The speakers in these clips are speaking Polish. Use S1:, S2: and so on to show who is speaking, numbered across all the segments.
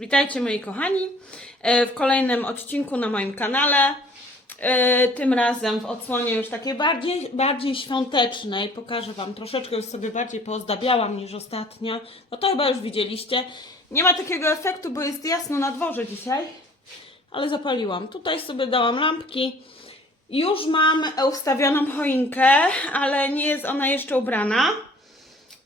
S1: Witajcie moi kochani e, w kolejnym odcinku na moim kanale. E, Tym razem w odsłonie już takiej bardziej, bardziej świątecznej. Pokażę Wam troszeczkę już sobie bardziej poozdabiałam niż ostatnio. No to chyba już widzieliście. Nie ma takiego efektu, bo jest jasno na dworze dzisiaj, ale zapaliłam. Tutaj sobie dałam lampki. Już mam ustawioną choinkę, ale nie jest ona jeszcze ubrana.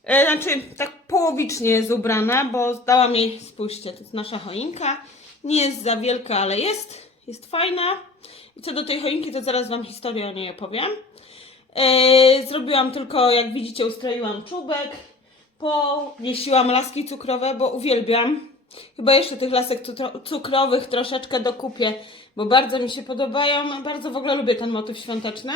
S1: E, Znaczy, tak połowicznie jest ubrana, bo dałam jej, spójrzcie, to jest nasza choinka. Nie jest za wielka, ale jest. Jest fajna. I co do tej choinki, to zaraz Wam historię o niej opowiem. E, Zrobiłam tylko, jak widzicie, ustroiłam czubek. Powiesiłam laski cukrowe, bo uwielbiam. Chyba jeszcze tych lasek cukrowych troszeczkę dokupię, bo bardzo mi się podobają. Bardzo w ogóle lubię ten motyw świąteczny.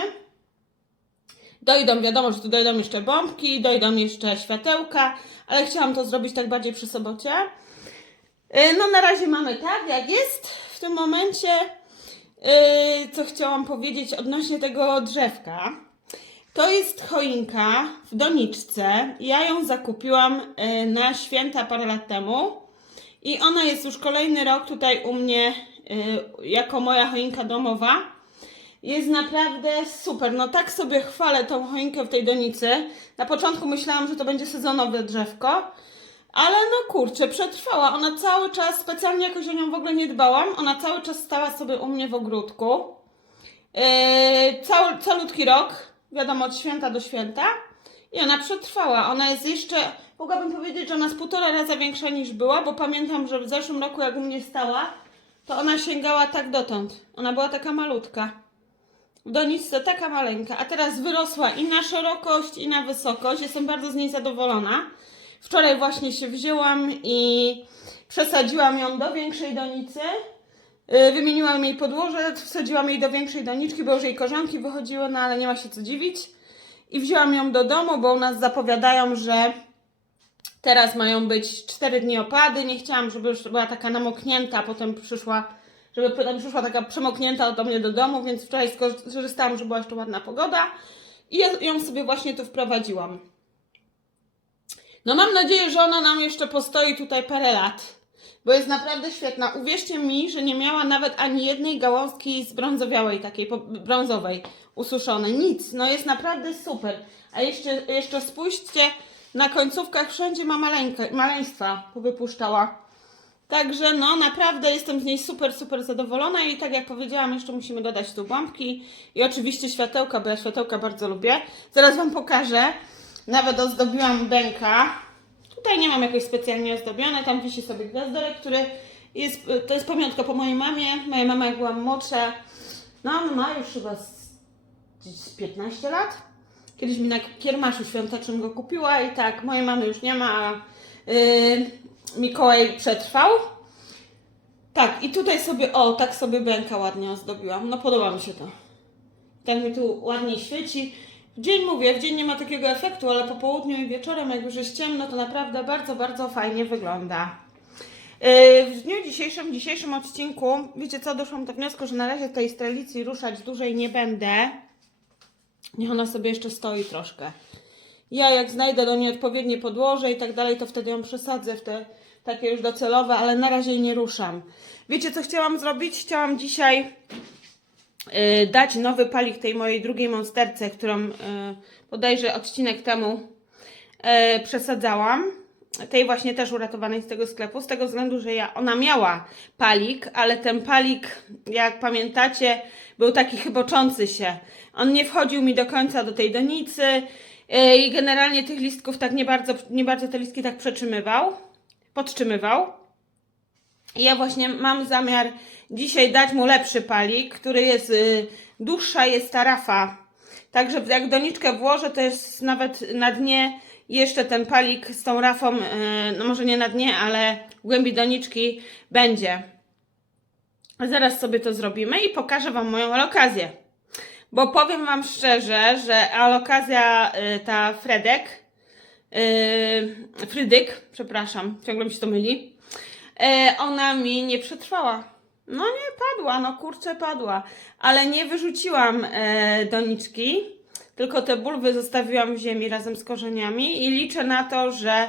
S1: Dojdą, wiadomo, że tu dojdą jeszcze bombki, dojdą jeszcze światełka, ale chciałam to zrobić tak bardziej przy sobocie. Yy, No na razie mamy tak, jak jest w tym momencie. Yy, Co chciałam powiedzieć odnośnie tego drzewka. To jest choinka w doniczce. Ja ją zakupiłam yy, na święta parę lat temu. I ona jest już kolejny rok tutaj u mnie jako moja choinka domowa. Jest naprawdę super. No tak sobie chwalę tą choinkę w tej donicy. Na początku myślałam, że to będzie sezonowe drzewko, ale no kurczę, przetrwała. Ona cały czas, specjalnie jakoś o nią w ogóle nie dbałam, ona cały czas stała sobie u mnie w ogródku. Yy, cały, calutki rok, wiadomo, od święta do święta. I ona przetrwała. Ona jest jeszcze, mogłabym powiedzieć, że ona jest półtora raza większa niż była, bo pamiętam, że w zeszłym roku, jak u mnie stała, to ona sięgała tak dotąd. Ona była taka malutka doniczce taka maleńka, a teraz wyrosła i na szerokość, i na wysokość. Jestem bardzo z niej zadowolona. Wczoraj właśnie się wzięłam i przesadziłam ją do większej donicy. Yy, Wymieniłam jej podłoże, wsadziłam jej do większej doniczki, bo już jej korzonki wychodziły, no ale nie ma się co dziwić. I wzięłam ją do domu, bo u nas zapowiadają, że teraz mają być 4 dni opady. Nie chciałam, żeby już była taka namoknięta, potem przyszła żeby potem przyszła taka przemoknięta do mnie do domu, więc wczoraj skorzystałam, że była jeszcze ładna pogoda i ją sobie właśnie tu wprowadziłam. No mam nadzieję, że ona nam jeszcze postoi tutaj parę lat, bo jest naprawdę świetna. Uwierzcie mi, że nie miała nawet ani jednej gałązki z brązowiałej, takiej brązowej, ususzonej. Nic, no jest naprawdę super. A jeszcze, jeszcze spójrzcie, na końcówkach wszędzie ma maleńkę, maleństwa powypuszczała. Także no naprawdę jestem z niej super, super zadowolona i tak jak powiedziałam, jeszcze musimy dodać tu bombki i oczywiście światełka, bo ja światełka bardzo lubię. Zaraz Wam pokażę. Nawet ozdobiłam bęka. Tutaj nie mam jakoś specjalnie ozdobione, tam wisi sobie gwiazdorek, który jest, to jest pamiątka po mojej mamie. Moja mama jak była młodsza, no ona ma już chyba z, z 15 lat. Kiedyś mi na kiermaszu świątecznym go kupiła i tak, mojej mamy już nie ma, a yy, Mikołaj przetrwał. Tak, i tutaj sobie, o, tak sobie bęka ładnie ozdobiłam. No podoba mi się to. Tak mi tu ładnie świeci. W dzień mówię, w dzień nie ma takiego efektu, ale po południu i wieczorem, jak już jest ciemno, to naprawdę bardzo, bardzo fajnie wygląda. Yy, W dniu dzisiejszym, dzisiejszym odcinku, wiecie co, doszłam do wniosku, że na razie tej strelicy ruszać dłużej nie będę. Niech ona sobie jeszcze stoi troszkę. Ja jak znajdę do niej odpowiednie podłoże i tak dalej, to wtedy ją przesadzę w te takie już docelowe, ale na razie jej nie ruszam. Wiecie co chciałam zrobić? Chciałam dzisiaj y, dać nowy palik tej mojej drugiej monsterce, którą y, bodajże odcinek temu y, przesadzałam. Tej właśnie też uratowanej z tego sklepu, z tego względu, że ja, ona miała palik, ale ten palik, jak pamiętacie, był taki chyboczący się. On nie wchodził mi do końca do tej donicy yy, i generalnie tych listków tak nie bardzo, nie bardzo te listki tak przetrzymywał, podtrzymywał. I ja właśnie mam zamiar dzisiaj dać mu lepszy palik, który jest y, dłuższa, jest ta rafa. Także jak doniczkę włożę, to jest nawet na dnie jeszcze ten palik z tą rafą, y, no może nie na dnie, ale w głębi doniczki będzie. Zaraz sobie to zrobimy i pokażę Wam moją alokazję. Bo powiem Wam szczerze, że alokazja y, ta Fredek, y, Frydyk, przepraszam, ciągle mi się to myli, e, ona mi nie przetrwała. No nie padła, no kurczę padła, ale nie wyrzuciłam doniczki, tylko te bulwy zostawiłam w ziemi razem z korzeniami i liczę na to, że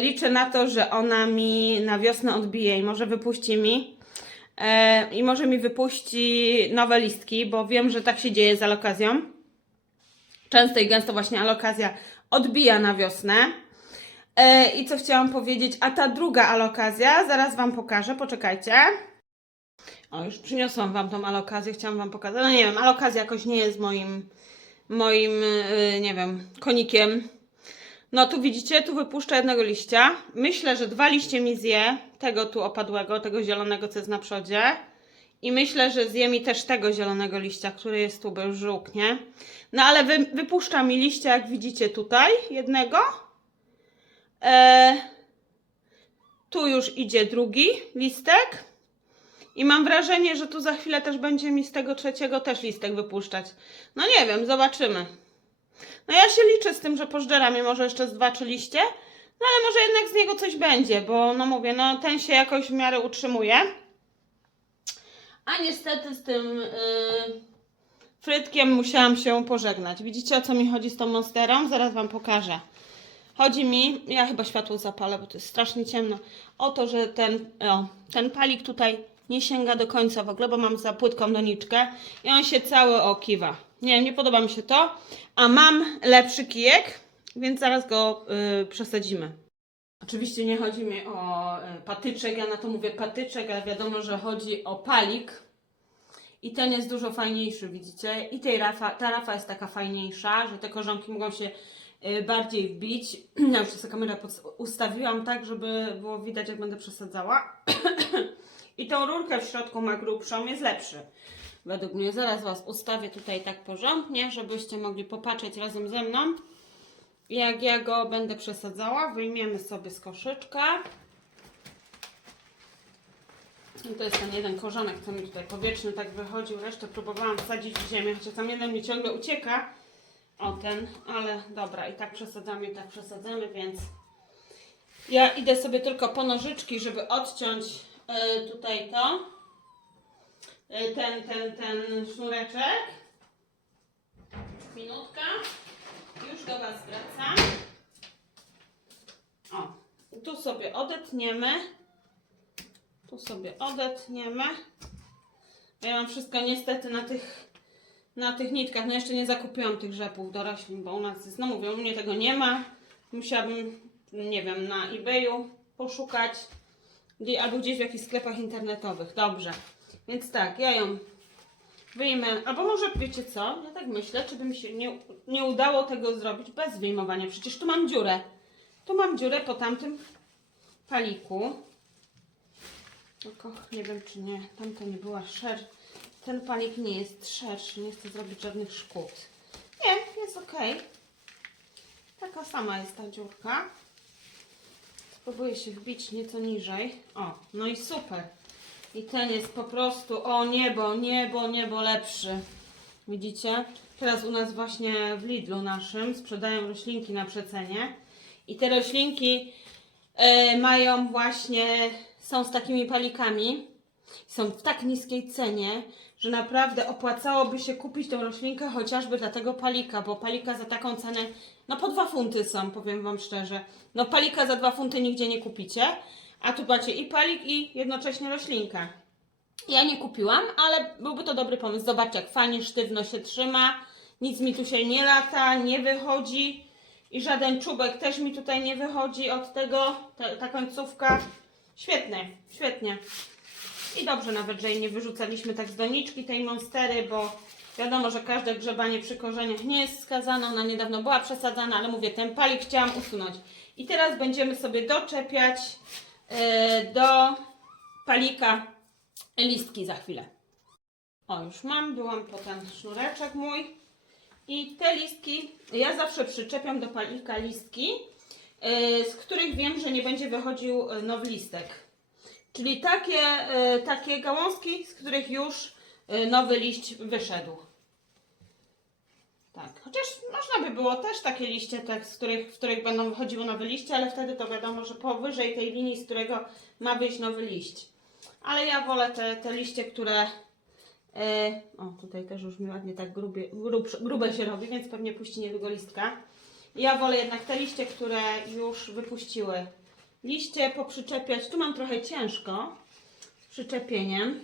S1: liczę na to, że ona mi na wiosnę odbije i może wypuści mi. E, I może mi wypuści nowe listki, bo wiem, że tak się dzieje z alokazją. Często i gęsto właśnie alokazja odbija na wiosnę. E, I co chciałam powiedzieć, a ta druga alokazja, zaraz Wam pokażę, poczekajcie. O, już przyniosłam Wam tą alokazję, chciałam Wam pokazać. No nie wiem, alokazja jakoś nie jest moim, moim, yy, nie wiem, konikiem. No tu widzicie, tu wypuszcza jednego liścia. Myślę, że dwa liście mi zje, tego tu opadłego, tego zielonego, co jest na przodzie. I myślę, że zje mi też tego zielonego liścia, który jest tu, bo już żółknie. No ale wy, wypuszcza mi liścia, jak widzicie tutaj, jednego. E, tu już idzie drugi listek. I mam wrażenie, że tu za chwilę też będzie mi z tego trzeciego też listek wypuszczać. No nie wiem, zobaczymy. No ja się liczę z tym, że pożdżera mnie może jeszcze z dwa czy liście. No ale może jednak z niego coś będzie, bo no mówię, no ten się jakoś w miarę utrzymuje. A niestety z tym yy, frytkiem musiałam się pożegnać. Widzicie o co mi chodzi z tą monsterą? Zaraz Wam pokażę. Chodzi mi, ja chyba światło zapalę, bo to jest strasznie ciemno, o to, że ten, o, ten palik tutaj nie sięga do końca w ogóle, bo mam za płytką doniczkę i on się cały okiwa. Nie wiem, nie podoba mi się to, a mam lepszy kijek, więc zaraz go y, przesadzimy. Oczywiście nie chodzi mi o y, patyczek, ja na to mówię patyczek, ale wiadomo, że chodzi o palik. I ten jest dużo fajniejszy, widzicie? I tej rafa, ta rafa jest taka fajniejsza, że te korzonki mogą się y, bardziej wbić. Ja już sobie kamerę ustawiłam tak, żeby było widać, jak będę przesadzała. I tą rurkę w środku ma grubszą, jest lepszy. Według mnie zaraz Was ustawię tutaj tak porządnie, żebyście mogli popatrzeć razem ze mną. Jak ja go będę przesadzała, wyjmiemy sobie z koszyczka. I to jest ten jeden korzonek, co mi tutaj powietrzny tak wychodził. Resztę próbowałam wsadzić w ziemię, chociaż tam jeden mi ciągle ucieka. O ten, ale dobra, i tak przesadzamy, i tak przesadzamy, więc ja idę sobie tylko po nożyczki, żeby odciąć e, tutaj to. E, ten, ten, ten sznureczek. Minutka. Już do Was wracam. O, tu sobie odetniemy. Tu sobie odetniemy. Ja mam wszystko niestety na tych, na tych nitkach. No jeszcze nie zakupiłam tych rzepów do roślin, bo u nas jest, no mówię, u mnie tego nie ma. Musiałabym, nie wiem, na eBayu poszukać. Albo gdzieś w jakichś sklepach internetowych. Dobrze. Więc tak, ja ją wyjmę. Albo może wiecie co? Ja tak myślę, czy by mi się nie, nie udało tego zrobić bez wyjmowania. Przecież tu mam dziurę. Tu mam dziurę po tamtym paliku. Tylko nie wiem, czy nie. Tamto nie była szer. Ten palik nie jest szerszy. Nie chcę zrobić żadnych szkód. Nie, jest ok. Taka sama jest ta dziurka. Spróbuję się wbić nieco niżej. O, no i super. I ten jest po prostu, o niebo, niebo, niebo lepszy. Widzicie? Teraz u nas właśnie w Lidlu naszym sprzedają roślinki na przecenie. I te roślinki mają właśnie, są z takimi palikami. Są w tak niskiej cenie, że naprawdę opłacałoby się kupić tą roślinkę chociażby dla tego palika, bo palika za taką cenę, no po dwa funty są, powiem Wam szczerze. No palika za dwa funty nigdzie nie kupicie, a tu macie i palik i jednocześnie roślinkę. Ja nie kupiłam, ale byłby to dobry pomysł. Zobaczcie, jak fajnie sztywno się trzyma, nic mi tu się nie lata, nie wychodzi i żaden czubek też mi tutaj nie wychodzi od tego, ta, ta końcówka. Świetnie, świetnie. I dobrze nawet, że jej nie wyrzucaliśmy tak z doniczki tej monstery, bo wiadomo, że każde grzebanie przy korzeniach nie jest skazane. Ona niedawno była przesadzana, ale mówię, ten palik chciałam usunąć. I teraz będziemy sobie doczepiać e, do palika listki za chwilę. O, już mam, byłam po ten sznureczek mój. I te listki, ja zawsze przyczepiam do palika listki, e, z których wiem, że nie będzie wychodził e, nowy listek. Czyli takie, e, takie gałązki, z których już nowy liść wyszedł. Tak, chociaż można by było też takie liście, tak, z których, w których będą wychodziły nowe liście, ale wtedy to wiadomo, że powyżej tej linii, z którego ma wyjść nowy liść. Ale ja wolę te, te liście, które. E, o, tutaj też już mi ładnie tak grubie, grub, grube się robi, więc pewnie puści niedługo listka. Ja wolę jednak te liście, które już wypuściły liście, poprzyczepiać. Tu mam trochę ciężko z przyczepieniem,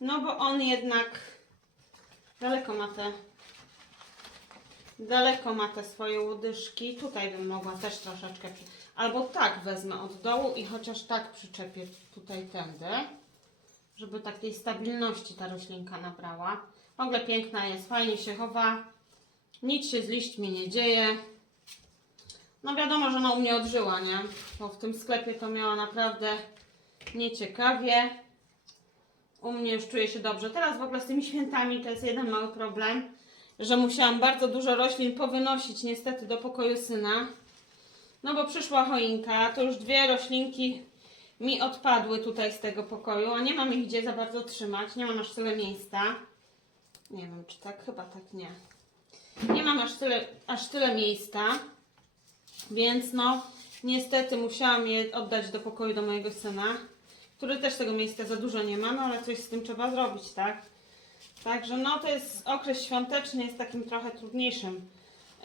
S1: no bo on jednak daleko ma te daleko ma te swoje łodyżki. Tutaj bym mogła też troszeczkę, albo tak wezmę od dołu i chociaż tak przyczepię tutaj tędy, żeby takiej stabilności ta roślinka nabrała. W ogóle piękna jest, fajnie się chowa, nic się z liśćmi nie dzieje. No wiadomo, że ona u mnie odżyła, nie? Bo w tym sklepie to miała naprawdę nieciekawie. U mnie już czuję się dobrze. Teraz w ogóle z tymi świętami to jest jeden mały problem, że musiałam bardzo dużo roślin powynosić niestety do pokoju syna. No bo przyszła choinka, to już dwie roślinki mi odpadły tutaj z tego pokoju, a nie mam ich gdzie za bardzo trzymać, nie mam aż tyle miejsca. Nie wiem, czy tak, chyba tak nie. Nie mam aż tyle, aż tyle miejsca, więc no niestety musiałam je oddać do pokoju do mojego syna, który też tego miejsca za dużo nie ma, no ale coś z tym trzeba zrobić, tak? Także no to jest okres świąteczny, jest takim trochę trudniejszym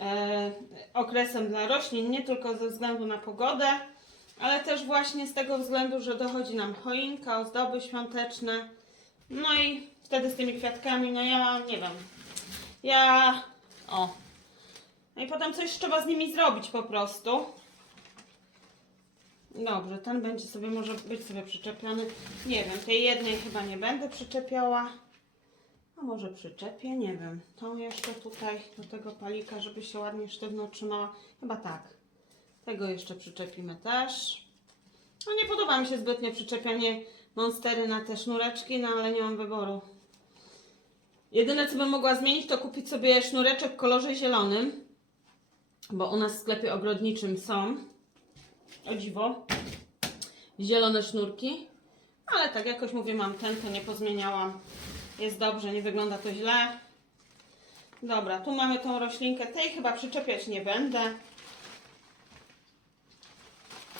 S1: e, okresem dla roślin, nie tylko ze względu na pogodę, ale też właśnie z tego względu, że dochodzi nam choinka, ozdoby świąteczne, no i wtedy z tymi kwiatkami, no ja nie wiem, ja, o, no i potem coś trzeba z nimi zrobić po prostu. Dobrze, ten będzie sobie, może być sobie przyczepiony. Nie wiem, tej jednej chyba nie będę przyczepiała. A może przyczepię, nie wiem. Tą jeszcze tutaj do tego palika, żeby się ładnie sztywno trzymała. Chyba tak. Tego jeszcze przyczepimy też. No nie podoba mi się zbytnio przyczepianie monstery na te sznureczki, no ale nie mam wyboru. Jedyne co bym mogła zmienić to kupić sobie sznureczek w kolorze zielonym. Bo u nas w sklepie ogrodniczym są. O dziwo. Zielone sznurki. Ale tak jakoś mówię, mam ten, to nie pozmieniałam. Jest dobrze, nie wygląda to źle. Dobra, tu mamy tą roślinkę. Tej chyba przyczepiać nie będę.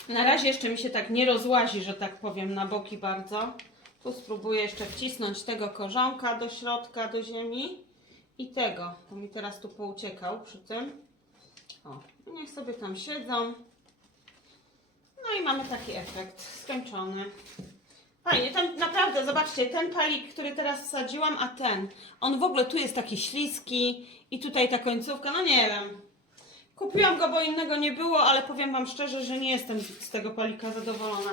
S1: Na razie jeszcze mi się tak nie rozłazi, że tak powiem, na boki bardzo. Tu spróbuję jeszcze wcisnąć tego korzonka do środka, do ziemi. I tego. To mi teraz tu pouciekał przy tym. O, niech sobie tam siedzą. No i mamy taki efekt skończony. Fajnie, ten naprawdę, zobaczcie, ten palik, który teraz wsadziłam, a ten, on w ogóle tu jest taki śliski i tutaj ta końcówka, no nie wiem. Kupiłam go, bo innego nie było, ale powiem Wam szczerze, że nie jestem z tego palika zadowolona.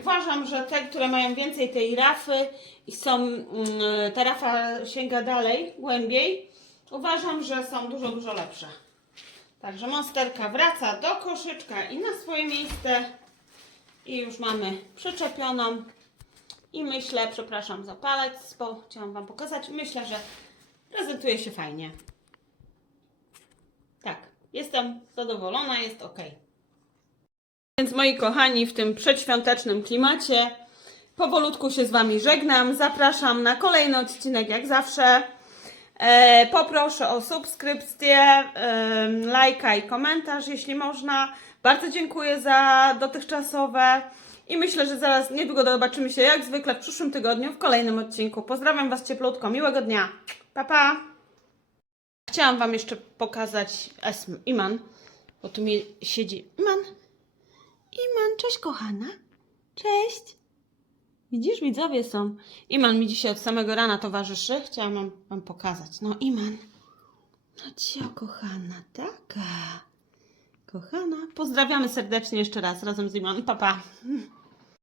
S1: Uważam, że te, które mają więcej tej rafy i są, mm, ta rafa sięga dalej, głębiej, uważam, że są dużo, dużo lepsze. Także monsterka wraca do koszyczka i na swoje miejsce. I już mamy przyczepioną. I myślę, przepraszam za palec, bo chciałam Wam pokazać. Myślę, że prezentuje się fajnie. Jestem zadowolona, jest ok. Więc moi kochani, w tym przedświątecznym klimacie powolutku się z Wami żegnam. Zapraszam na kolejny odcinek, jak zawsze. E, poproszę o subskrypcję, e, lajka i komentarz, jeśli można. Bardzo dziękuję za dotychczasowe i myślę, że zaraz niedługo zobaczymy się jak zwykle w przyszłym tygodniu w kolejnym odcinku. Pozdrawiam Was cieplutko, miłego dnia. Pa, pa! Chciałam Wam jeszcze pokazać Esm, Iman, bo tu mi siedzi Iman. Iman, cześć kochana. Cześć. Widzisz, widzowie są. Iman mi dzisiaj od samego rana towarzyszy. Chciałam wam, wam pokazać. No, Iman. No cio, kochana, taka. Kochana. Pozdrawiamy serdecznie jeszcze raz razem z Iman. Papa. Pa.